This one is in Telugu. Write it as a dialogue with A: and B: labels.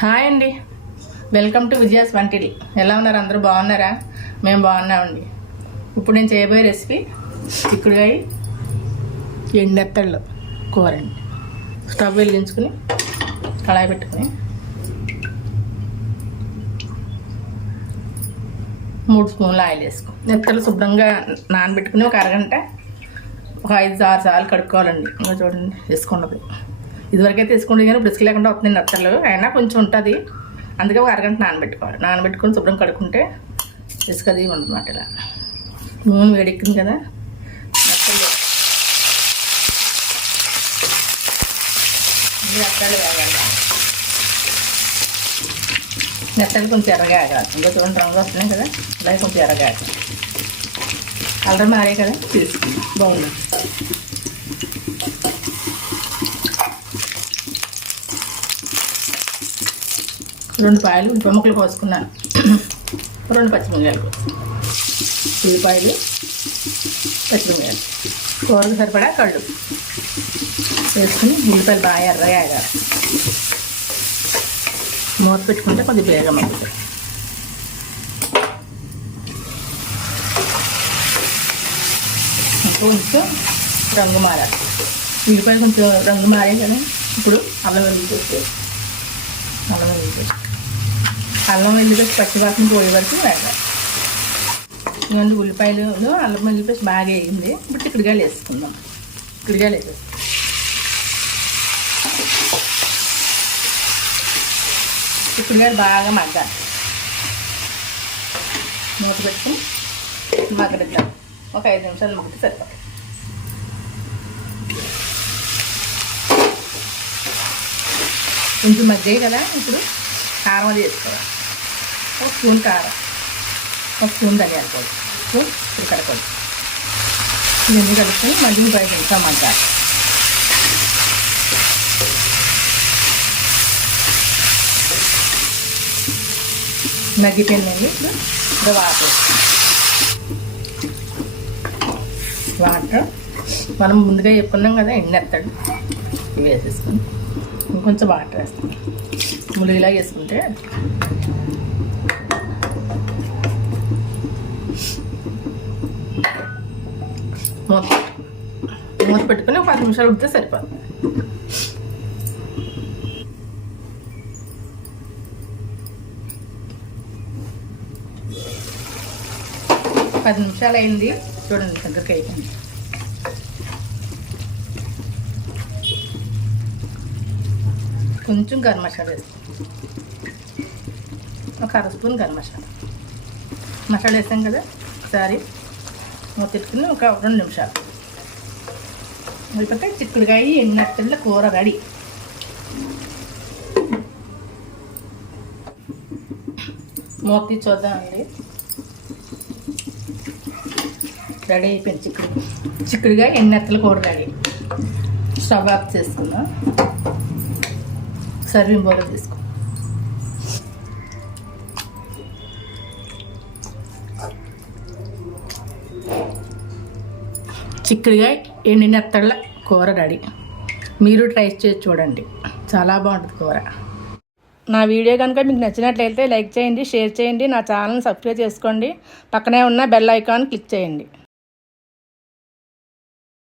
A: హాయ్ అండి. వెల్కమ్ టు విజయాస్ వంటిడి ఎలా ఉన్నారు? అందరూ బాగున్నారా? మేము బాగున్నామండి. ఇప్పుడు నేను చేయబోయే రెసిపీ చిక్కుడుగాయ ఎండెత్తళ్ళు కూర అండి. స్టవ్ వెలిగించుకుని కళాయి పెట్టుకుని మూడు స్పూన్లు ఆయిల్ వేసుకో. నెత్తలు శుభ్రంగా నానబెట్టుకుని ఒక అరగంట ఒక ఐదు ఆరు సార్లు కడుక్కోవాలండి. ఇంకా చూడండి వేసుకున్నది ఇదివరకైతే వేసుకుంటే కానీ బ్రిస్క్ లేకుండా వస్తుంది నత్తలు. అయినా కొంచెం ఉంటుంది. అందుకే ఒక అరగంట నానబెట్టుకోవాలి. నానబెట్టుకొని శుభ్రం కడుక్కుంటే ఇసుక అది ఉండమాట ఇలా. నూనె వేడెక్కింది కదా. నత్తలు. ఇది నత్తలు వేగాలి నెత్తలు కొంచెం ఎర్రగా ఆగాలి. ఇంకా చూడండి రంగు వస్తున్నాయి కదా. అలాగే కొంచెం ఎర్రగా ఆగాలి. కలర్ మారే కదా. తీసుకుంది బాగుంది. రెండు పాయలు ఉల్లిపాయ కోసుకున్నాను. రెండు పచ్చిమిరకాయలు ఉల్లిపాయలు పచ్చిమిరపకాయలు. కూరకు సరిపడా కళ్ళు. వేసుకుని ఉల్లిపాయలు బాగా ఎర్రగా ఆగాలి మూత పెట్టుకుంటే కొద్దిగా వేగం అవుతుంది. కొంచెం రంగు మారాలి. ఉల్లిపాయలు కొంచెం రంగు మారాయి కానీ ఇప్పుడు అల్లం వెల్లుల్లి పేస్ట్. అల్లం వెల్లుల్లి అల్లం వెల్లిపేసి పేస్ట్ పచ్చివాసన పోయే వరకు వేయాలి ఇవన్నీ ఉల్లిపాయలు అల్లం వెల్లిపేసి బాగా వేయింది ఇప్పుడు చిక్కుడుకాయలు వేసుకుందాం. చిక్కుడుకాయలు వేసేస్తాం చిక్కుడుకాయలు బాగా మగ్గాలి. మూత పెట్టుకుని మగ్గడిద్దాం ఒక ఐదు నిమిషాలు మగ్గితే సరిపోతుంది. కొంచెం మగ్గాయి కదా ఇప్పుడు కారం అది వేసుకోవాలి. ఒక స్పూన్ కారం ఒక స్పూన్ ధనియాల పొడి స్పూన్ ఉడకడ పొడి. ఇవన్నీ కలుపుకొని మళ్ళీ బయట నిమిషాలు మగ్గిపోయిందండి ఇప్పుడు ఇప్పుడు వాటర్. వాటర్. మనం ముందుగా చెప్పుకున్నాం కదా ఎండెత్తాడు వేసేసుకుని ఇంకొంచెం వాటర్ వేస్తాం. ములిగిలా వేసుకుంటే మూత మూత పెట్టుకుని ఒక పది నిమిషాలు ఉడితే సరిపోతుంది. పది నిమిషాలు అయింది. చూడండి దగ్గరికి అయిపోయింది. కొంచెం గరం మసాలా వేస్తాం ఒక అర స్పూన్ గరం మసాలా. మసాలా వేసాం కదా? ఒకసారి మూత పెట్టుకుని ఒక రెండు నిమిషాలు. అయిపోతే చిక్కుడుకాయ ఎన్నట్టల కూర గడి మూత చూద్దామండి. రెడీ అయిపోయింది చిక్కుడు చిక్కుడుగా ఎన్నెత్తలు కూర రెడీ. స్టవ్ ఆఫ్ చేసుకుందాం. సర్వింగ్ బౌల్ తీసుకుందాం చిక్కుడుగా ఎండినెత్తళ్ళ కూర రెడీ. మీరు ట్రై చేసి చూడండి. చాలా బాగుంటుంది కూర. నా వీడియో కనుక మీకు నచ్చినట్లయితే లైక్ చేయండి షేర్ చేయండి నా ఛానల్ని సబ్స్క్రైబ్ చేసుకోండి. పక్కనే ఉన్న బెల్ ఐకాన్ క్లిక్ చేయండి.